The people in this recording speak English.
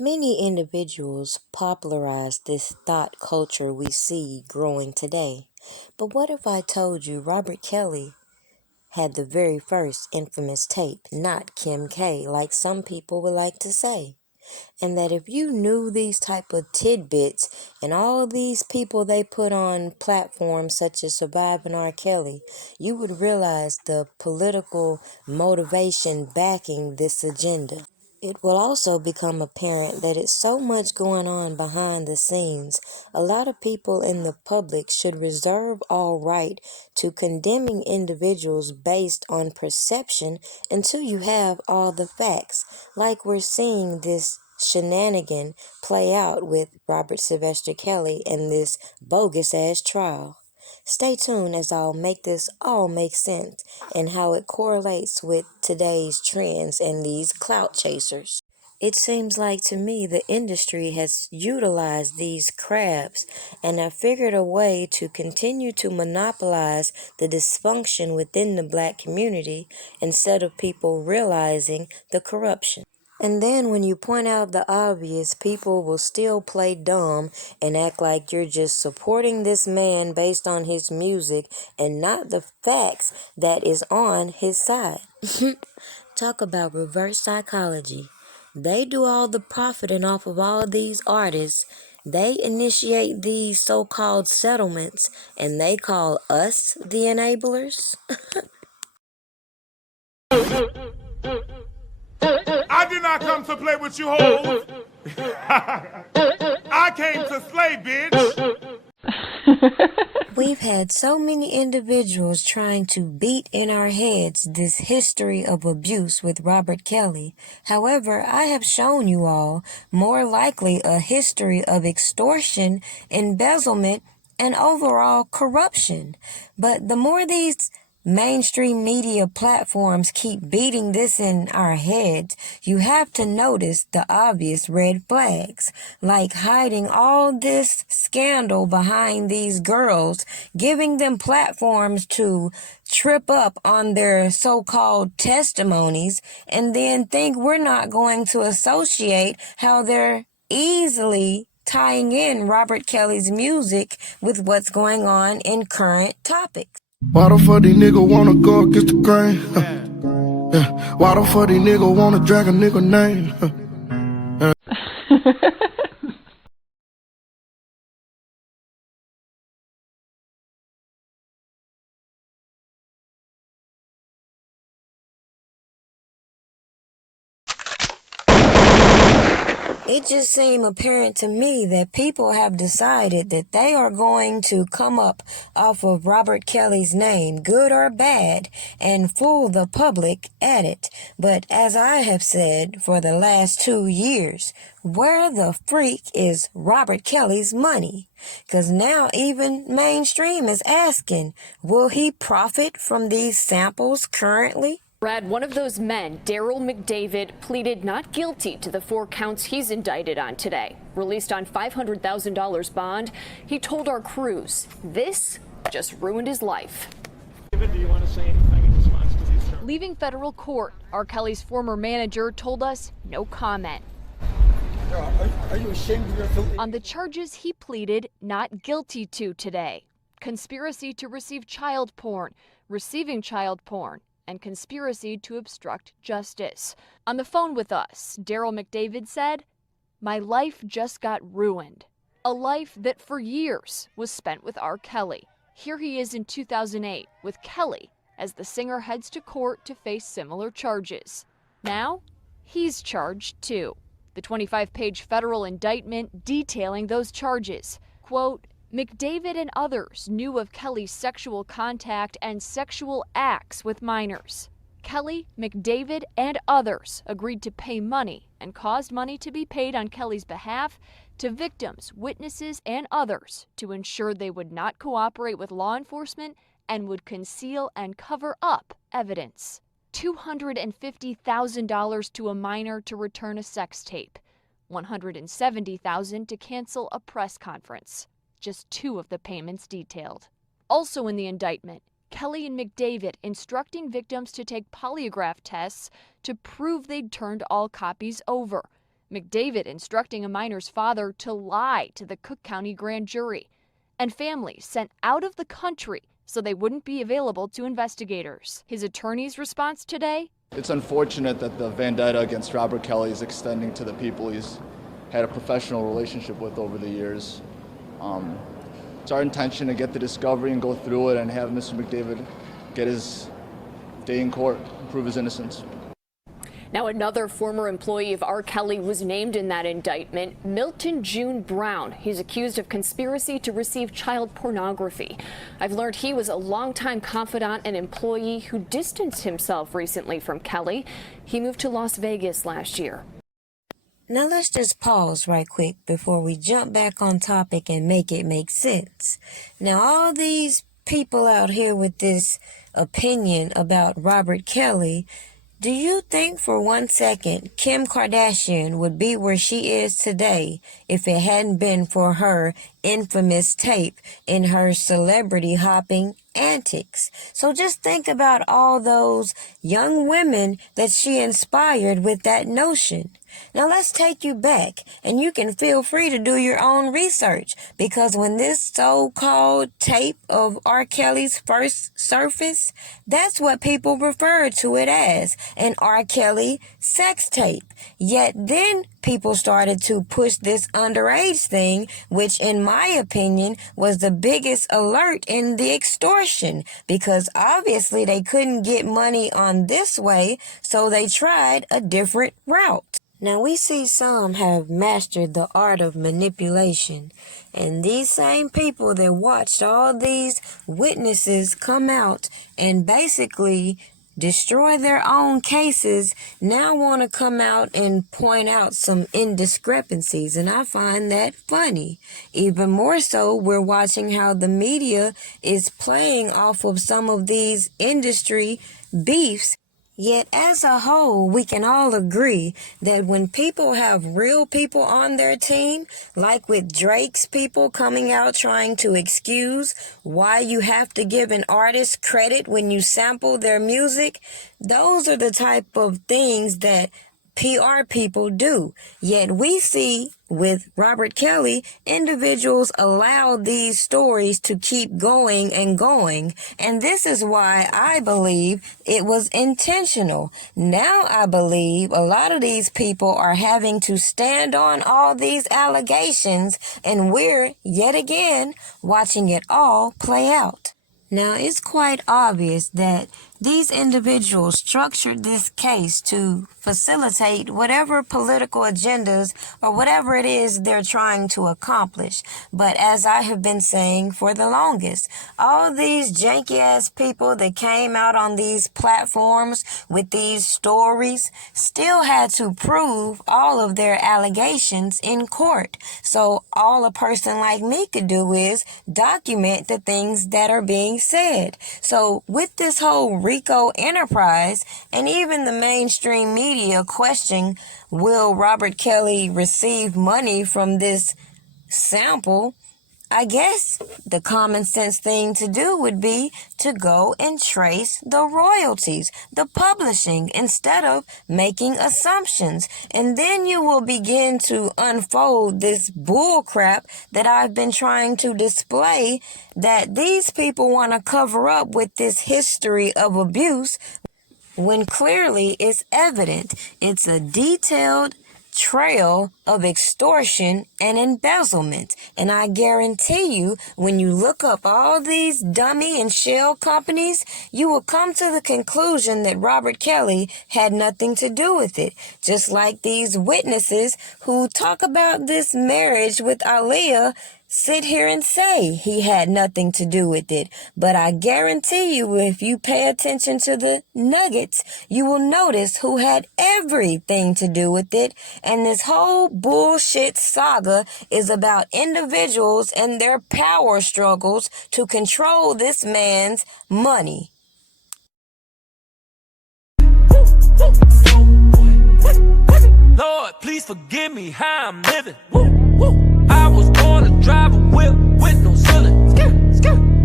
Many individuals popularized this thought culture we see growing today. But what if I told you Robert Kelly had the very first infamous tape, not Kim K, like some people would like to say? And that if you knew these type of tidbits and all these people they put on platforms such as Surviving R. Kelly, you would realize the political motivation backing this agenda. It will also become apparent that it's so much going on behind the scenes. A lot of people in the public should reserve all right to condemning individuals based on perception until you have all the facts, like we're seeing this shenanigan play out with Robert Sylvester Kelly in this bogus ass trial. Stay tuned as I'll make this all make sense and how it correlates with today's trends and these clout chasers. It seems like to me the industry has utilized these crabs and have figured a way to continue to monopolize the dysfunction within the black community instead of people realizing the corruption. And then when you point out the obvious, people will still play dumb and act like you're just supporting this man based on his music and not the facts that is on his side. Talk about reverse psychology. They do all the profiting off of all these artists. They initiate these so-called settlements and they call us the enablers. I did not come to play with you hoes. I came to slay, bitch. We've had so many individuals trying to beat in our heads this history of abuse with Robert Kelly. However, I have shown you all more likely a history of extortion, embezzlement, and overall corruption. But the more these mainstream media platforms keep beating this in our heads, you have to notice the obvious red flags, like hiding all this scandal behind these girls, giving them platforms to trip up on their so-called testimonies, and then think we're not going to associate how they're easily tying in Robert Kelly's music with what's going on in current topics. Why the fuck these niggas wanna go against the grain? Yeah. Why the fuck these niggas wanna drag a nigga name? It just seemed apparent to me that people have decided that they are going to come up off of Robert Kelly's name, good or bad, and fool the public at it. But as I have said for the last 2 years, where the freak is Robert Kelly's money? Because now even mainstream is asking, will he profit from these samples currently? Brad, one of those men, Daryl McDavid, pleaded not guilty to the 4 counts he's indicted on today. Released on $500,000 bond, he told our crews this just ruined his life. David, do you want to say anything in response to these charges? Leaving federal court, R. Kelly's former manager told us no comment. Are you ashamed of your filthy? On the charges he pleaded not guilty to today: conspiracy to receive child porn, receiving child porn, and conspiracy to obstruct justice. On the phone with us, Daryl McDavid said, "My life just got ruined. A life that for years was spent with R. Kelly." Here he is in 2008 with Kelly as the singer heads to court to face similar charges. Now, he's charged too. The 25-page federal indictment detailing those charges. Quote, McDavid and others knew of Kelly's sexual contact and sexual acts with minors. Kelly, McDavid, and others agreed to pay money and caused money to be paid on Kelly's behalf to victims, witnesses, and others to ensure they would not cooperate with law enforcement and would conceal and cover up evidence. $250,000 to a minor to return a sex tape. $170,000 to cancel a press conference. Just 2 of the payments detailed. Also in the indictment, Kelly and McDavid instructing victims to take polygraph tests to prove they'd turned all copies over. McDavid instructing a minor's father to lie to the Cook County grand jury, and families sent out of the country so they wouldn't be available to investigators. His attorney's response today? It's unfortunate that the vendetta against Robert Kelly is extending to the people he's had a professional relationship with over the years. It's our intention to get the discovery and go through it and have Mr. McDavid get his day in court, prove his innocence. Now, another former employee of R. Kelly was named in that indictment, Milton June Brown. He's accused of conspiracy to receive child pornography. I've learned he was a longtime confidant and employee who distanced himself recently from Kelly. He moved to Las Vegas last year. Now let's just pause right quick before we jump back on topic and make it make sense. Now all these people out here with this opinion about Robert Kelly, do you think for 1 second Kim Kardashian would be where she is today if it hadn't been for her infamous tape in her celebrity hopping antics? So just think about all those young women that she inspired with that notion. Now let's take you back, and you can feel free to do your own research, because when this so-called tape of R. Kelly's first surfaced, that's what people referred to it as, an R. Kelly sex tape. Yet then people started to push this underage thing, which in my opinion was the biggest alert in the extortion, because obviously they couldn't get money on this way, so they tried a different route. Now we see some have mastered the art of manipulation, and these same people that watched all these witnesses come out and basically destroy their own cases now want to come out and point out some indiscrepancies, and I find that funny. Even more so, we're watching how the media is playing off of some of these industry beefs. Yet as a whole, we can all agree that when people have real people on their team, like with Drake's people coming out trying to excuse why you have to give an artist credit when you sample their music, those are the type of things that PR people do. Yet we see with Robert Kelly, individuals allow these stories to keep going and going. And this is why I believe it was intentional. Now I believe a lot of these people are having to stand on all these allegations, and we're yet again watching it all play out. Now, it's quite obvious that these individuals structured this case to facilitate whatever political agendas or whatever it is they're trying to accomplish. But as I have been saying for the longest, all these janky-ass people that came out on these platforms with these stories still had to prove all of their allegations in court. So all a person like me could do is document the things that are being said. So with this whole RICO enterprise, and even the mainstream media questioning, will Robert Kelly receive money from this sample? I guess the common sense thing to do would be to go and trace the royalties, the publishing, instead of making assumptions. And then you will begin to unfold this bull crap that I've been trying to display, that these people want to cover up with this history of abuse, when clearly it's evident. It's a detailed trail of extortion and embezzlement. And I guarantee you, when you look up all these dummy and shell companies, you will come to the conclusion that Robert Kelly had nothing to do with it. Just like these witnesses who talk about this marriage with Aaliyah sit here and say he had nothing to do with it. But I guarantee you, if you pay attention to the nuggets, you will notice who had everything to do with it. And this whole bullshit saga is about individuals and their power struggles to control this man's money. Lord, please forgive me how I'm living. I was born to drive a whip with no ceiling.